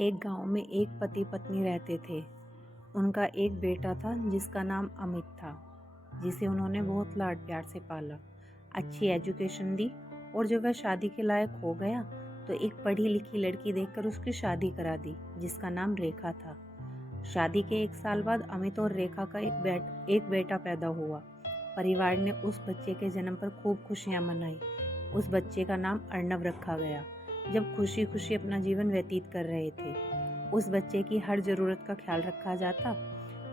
एक गांव में एक पति पत्नी रहते थे। उनका एक बेटा था जिसका नाम अमित था, जिसे उन्होंने बहुत लाड प्यार से पाला, अच्छी एजुकेशन दी और जब वह शादी के लायक हो गया तो एक पढ़ी लिखी लड़की देखकर उसकी शादी करा दी जिसका नाम रेखा था। शादी के 1 साल बाद अमित और रेखा का एक बेटा पैदा हुआ। परिवार ने उस बच्चे के जन्म पर खूब खुशियां मनाई। उस बच्चे का नाम अर्नव रखा गया। जब खुशी खुशी अपना जीवन व्यतीत कर रहे थे, उस बच्चे की हर जरूरत का ख्याल रखा जाता।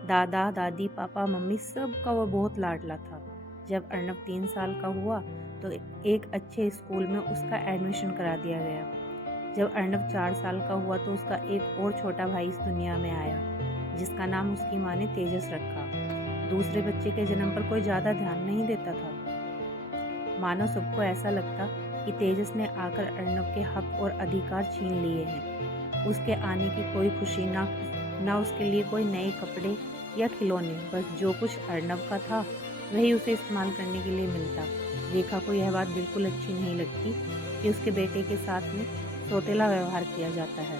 दादा दादी पापा मम्मी सबका वो बहुत लाडला था। जब अर्नव 3 साल का हुआ तो एक अच्छे स्कूल में उसका एडमिशन करा दिया गया। जब अर्नव 4 साल का हुआ तो उसका एक और छोटा भाई इस दुनिया में आया, जिसका नाम उसकी माँ ने तेजस रखा। दूसरे बच्चे के जन्म पर कोई ज्यादा ध्यान नहीं देता था। मानो सबको ऐसा लगता कि तेजस ने आकर अर्नव के हक और अधिकार छीन लिए हैं। उसके आने की कोई खुशी ना उसके लिए कोई नए कपड़े या खिलौने, बस जो कुछ अर्नव का था वही उसे इस्तेमाल करने के लिए मिलता। रेखा को यह बात बिल्कुल अच्छी नहीं लगती कि उसके बेटे के साथ में सौतेला व्यवहार किया जाता है।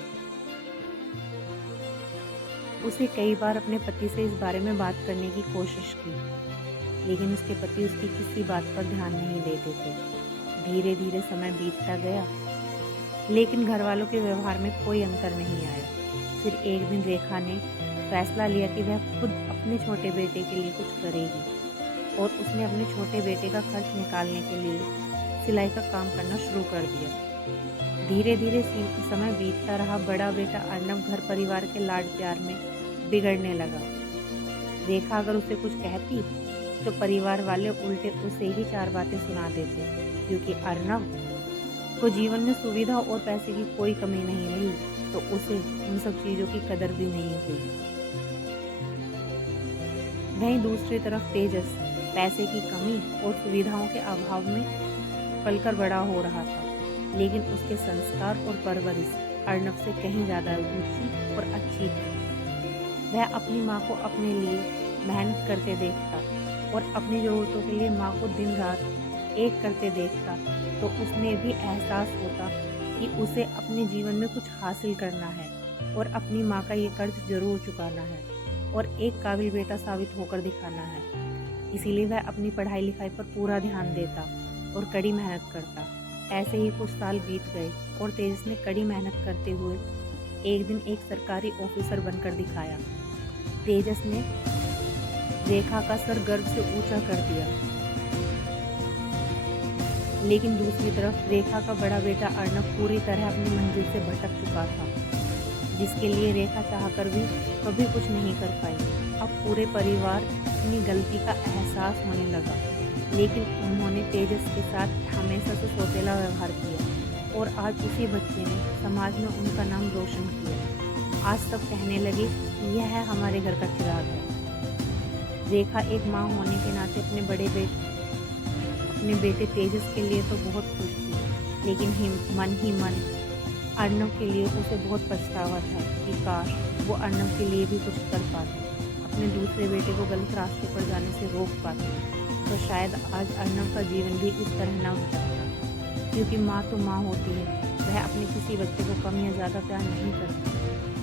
उसे कई बार अपने पति से इस बारे में बात करने की कोशिश की, लेकिन उसके पति उसकी किसी बात पर ध्यान नहीं देते थे। धीरे धीरे समय बीतता गया, लेकिन घर वालों के व्यवहार में कोई अंतर नहीं आया। फिर एक दिन रेखा ने फैसला लिया कि वह खुद अपने छोटे बेटे के लिए कुछ करेगी और उसने अपने छोटे बेटे का खर्च निकालने के लिए सिलाई का काम करना शुरू कर दिया। धीरे धीरे समय बीतता रहा। बड़ा बेटा अर्नव घर परिवार के लाड प्यार में बिगड़ने लगा। रेखा अगर उसे कुछ कहती तो परिवार वाले उल्टे उसे ही 4 बातें सुना देते, क्योंकि अर्नव को जीवन में सुविधा और पैसे की कोई कमी नहीं रही, तो उसे उन सब चीजों की कदर भी नहीं हुई। वहीं दूसरी तरफ तेजस पैसे की कमी और सुविधाओं के अभाव में पलकर बड़ा हो रहा था, लेकिन उसके संस्कार और परवरिश अर्नव से कहीं ज्यादा ऊंची और अच्छी थी। वह अपनी माँ को अपने लिए मेहनत करते देखता और अपनी जरूरतों के लिए माँ को दिन रात एक करते देखता, तो उसमें भी एहसास होता कि उसे अपने जीवन में कुछ हासिल करना है और अपनी माँ का ये कर्ज जरूर चुकाना है और एक काबिल बेटा साबित होकर दिखाना है। इसीलिए वह अपनी पढ़ाई लिखाई पर पूरा ध्यान देता और कड़ी मेहनत करता। ऐसे ही कुछ साल बीत गए और तेजस ने कड़ी मेहनत करते हुए एक दिन एक सरकारी ऑफिसर बनकर दिखाया। तेजस ने रेखा का सर गर्व से ऊंचा कर दिया, लेकिन दूसरी तरफ रेखा का बड़ा बेटा अर्नव पूरी तरह अपनी मंजिल से भटक चुका था, जिसके लिए रेखा चाहकर भी कभी कुछ नहीं कर पाई। अब पूरे परिवार अपनी गलती का एहसास होने लगा, लेकिन उन्होंने तेजस के साथ हमेशा से सौतेला व्यवहार किया और आज उसी बच्चे ने समाज में उनका नाम रोशन किया। आज सब कहने लगे कि यह है हमारे घर का चिराग है। रेखा एक माँ होने के नाते अपने बेटे तेजस के लिए तो बहुत खुश थी, लेकिन मन अर्नव के लिए उसे बहुत पछतावा था कि काश वो अर्नव के लिए भी कुछ कर पाते, अपने दूसरे बेटे को गलत रास्ते पर जाने से रोक पाते, तो शायद आज अर्नव का जीवन भी इस तरह ना होता। क्योंकि माँ तो माँ होती है, वह अपने किसी बच्चे को कम या ज़्यादा प्यार नहीं करती।